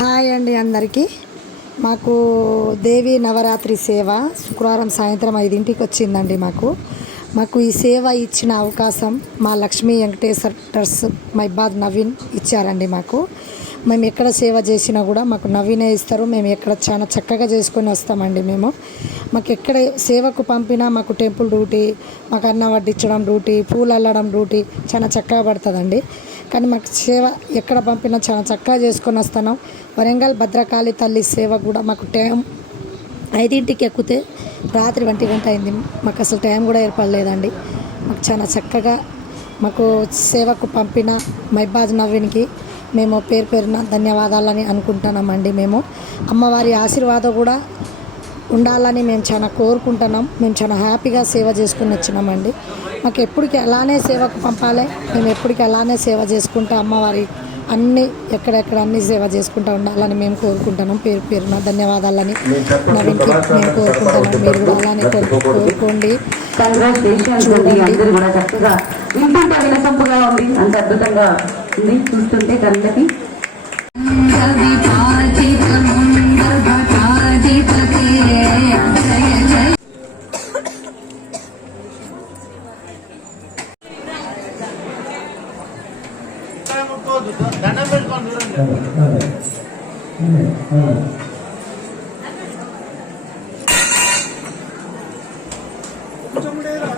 Hi అండి అందరికీ. మాకు దేవి నవరాత్రి సేవ శుక్రవారం సాయంత్రం 5ంటికి వచ్చిందండి. మాకు ఈ సేవ ఇచ్చిన అవకాశం మా లక్ష్మీ వెంకటేశ్వర ట్రస్ట్ మైబాద్ నవీన్ ఇచ్చారండి. మేము ఎక్కడ సేవ చేసినా కూడా మాకు నవీనే ఇస్తారు. మేము ఎక్కడ చాలా చక్కగా చేసుకొని వస్తామండి. మాకు ఎక్కడ సేవకు పంపినా మాకు టెంపుల్ డ్యూటీ, మాకు అన్నం వడ్డించడం డ్యూటీ, పూలు అల్లడం డ్యూటీ చాలా చక్కగా పడుతుందండి. కానీ మాకు సేవ ఎక్కడ పంపినా చాలా చక్కగా చేసుకొని వస్తున్నాం. వరంగల్ భద్రకాళి తల్లి సేవ కూడా మాకు టైం 5ంటికి ఎక్కితే రాత్రి 1 గంట అయింది. మాకు అసలు టైం కూడా ఏర్పడలేదండి. మాకు చాలా చక్కగా మాకు సేవకు పంపిన మైబాద్ నవీన్కి మేము పేరున ధన్యవాదాలని అనుకుంటున్నామండి. మేము అమ్మవారి ఆశీర్వాదం కూడా ఉండాలని మేము చాలా కోరుకుంటున్నాం. మేము చాలా హ్యాపీగా సేవ చేసుకుని వచ్చినామండి. మాకు ఎప్పటికీ అలానే సేవకు పంపాలి. మేము ఎప్పటికీ అలానే సేవ చేసుకుంటూ అమ్మవారి ఎక్కడెక్కడ అన్ని సేవ చేసుకుంటూ ఉండాలని మేము కోరుకుంటున్నాం. పేరున ధన్యవాదాలని నవీన్కి మేము కోరుకుంటున్నాం. మీరు కూడా అలానే కోరుకోండి. చూస్తుంటే కళ్ళకి దండం పెట్టుకోండి. చూడండి